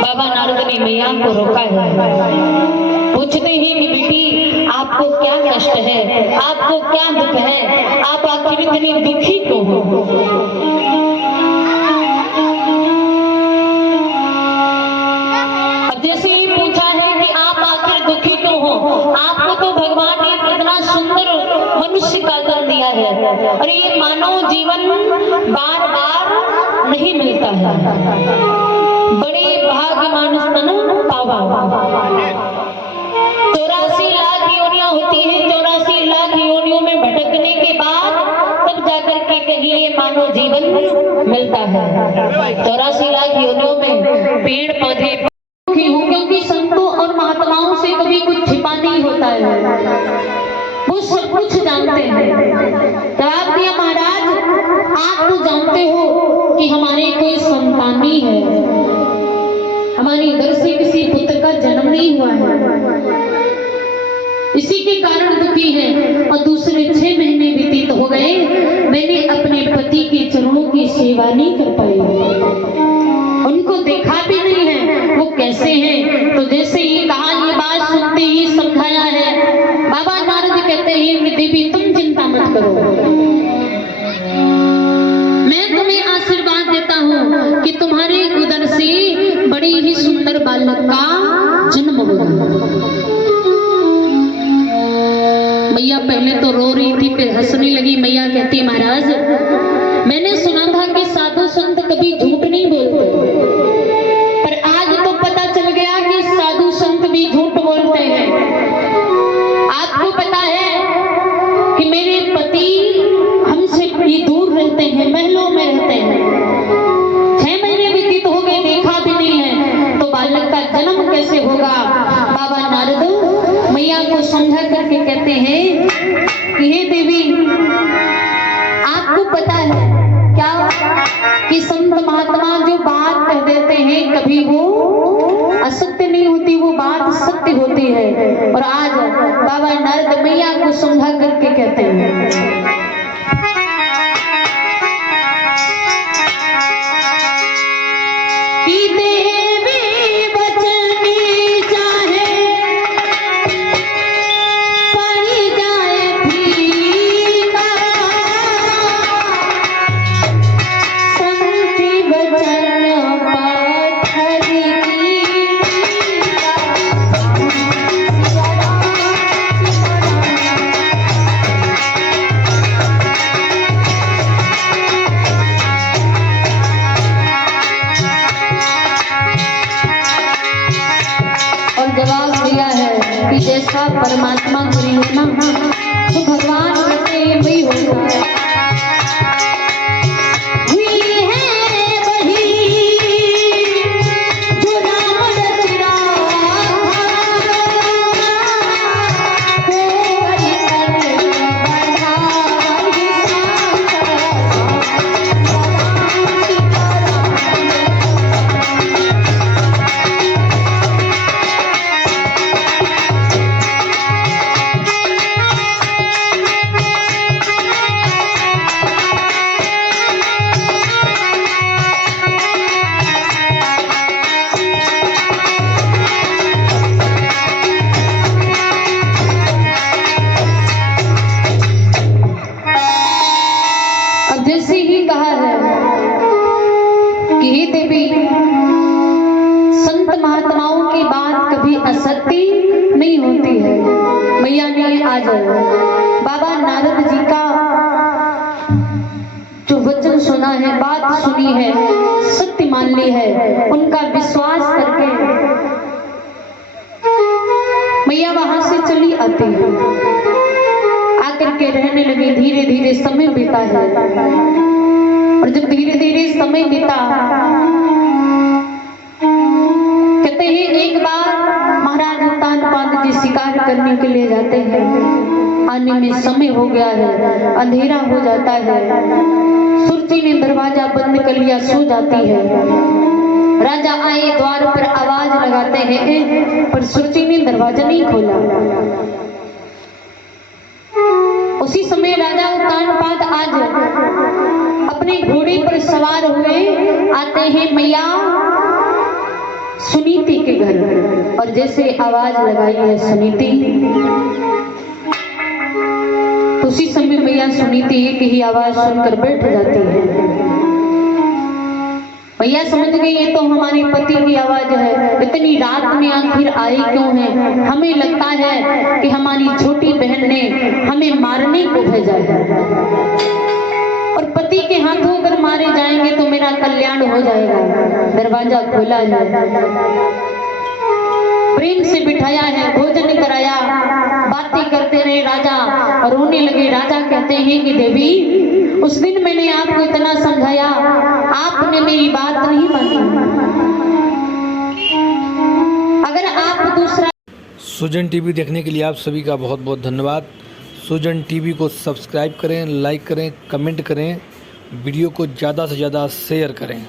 बाबा नारद ने मैया को रोका है। पूछते हैं कि बेटी आपको क्या कष्ट है, आपको क्या दुख है, आप आखिर इतनी दुखी क्यों हो? अब जैसे ही पूछा है कि आप आखिर दुखी क्यों हो, आपको तो भगवान ने इतना सुंदर मनुष्य का कर दिया है और ये मानव जीवन बार बार नहीं मिलता है। बड़े भाग्य मानुष तन पावा। 84 लाख योनियां होती हैं, 84 लाख योनियों में भटकने के बाद तब जाकर के कहीं ये मानव जीवन मिलता है। 84 लाख योनियों में पेड़ पौधे क्योंकि संतों और महात्माओं से कभी कुछ छिपा नहीं होता है, वो सब कुछ जानते हैं। जवाब दिया महाराज आप तो जानते हो कि हमारे कोई संतान नहीं है, हमारे इधर से किसी पुत्र का जन्म नहीं हुआ है, इसी के कारण दुखी है। और दूसरे 6 महीने व्यतीत हो गए, मैंने अपने पति के चरणों की सेवा नहीं कर पाई, उनको देखा भी नहीं है वो कैसे हैं। तो जैसे ही कहा ये बात सुनते ही समझाया है, बाबा नारद कहते हैं कि देवी तुम चिंता मत करो, मैं तुम्हें आशीर्वाद देता हूँ कि तुम्हारे उदर से बड़ी ही सुंदर बालक का जन्म होगा। मैया पहले तो रो रही थी, फिर हंसने लगी। मैया कहती महाराज मैंने सुना था कि साधु संत कभी झूठ नहीं बोलते, पर आज तो पता चल गया कि साधु संत भी झूठ बोलते हैं। आपको पता है कि मेरे पति हमसे बड़ी दूर रहते हैं, महलों में रहते हैं, 6 महीने व्यतीत हो गए, देखा भी नहीं है, तो बालक का जन्म कैसे होगा? बाबा नारद मैया को समझा करके कहते हैं कि हे देवी आपको पता है क्या कि संत महात्मा जो बात कह देते हैं कभी वो असत्य नहीं होती, वो बात सत्य होती है। और आज बाबा नारद मैया को समझा करके कहते हैं जैसा परमात्मा करी होना तो भगवान करते वही होता है। असत्य नहीं होती है। मैया ने आज बाबा नारद जी का जो वचन सुना है, बात सुनी है, सत्य मान ली है, उनका विश्वास करके मैया वहां से चली आती है, आकर के रहने लगी। धीरे धीरे समय बीता है और जब धीरे धीरे समय बीता कहते हैं एक बार महाराज तानपाद जी शिकार करने के लिए जाते हैं, आने में समय हो गया है, अंधेरा हो जाता है। सुरती ने दरवाजा बंद कर लिया, सो जाती है। राजा आए, द्वार पर आवाज लगाते हैं, पर सुरती ने दरवाजा नहीं खोला। उसी समय राजा तानपाद आज अपने घोड़े पर सवार हुए आते हैं। मैया सुनीति के घर। और जैसे आवाज लगाई है सुनीति, तो उसी समय मैया सुनीति एक ही आवाज सुनकर बैठ जाती है। मैया समझ गई ये तो हमारे पति की आवाज है, इतनी रात में आखिर आई क्यों है? हमें लगता है कि हमारी छोटी बहन ने हमें मारने को भेजा है, और पति के हाथों अगर मारे जाएंगे तो मेरा कल्याण हो जाएगा। दरवाजा खोला है, प्रेम से बिठाया है, भोजन कराया, बातें करते रहे राजा, रोने लगे। राजा कहते हैं कि देवी, उस दिन मैंने आपको इतना समझाया, आपने मेरी बात नहीं मानी। अगर आप दूसरा सुजन टीवी देखने के लिए आप सभी का बहुत बहुत धन्यवाद। सुजन टीवी को सब्सक्राइब करें, लाइक करें, कमेंट करें, वीडियो को ज़्यादा से ज़्यादा शेयर करें।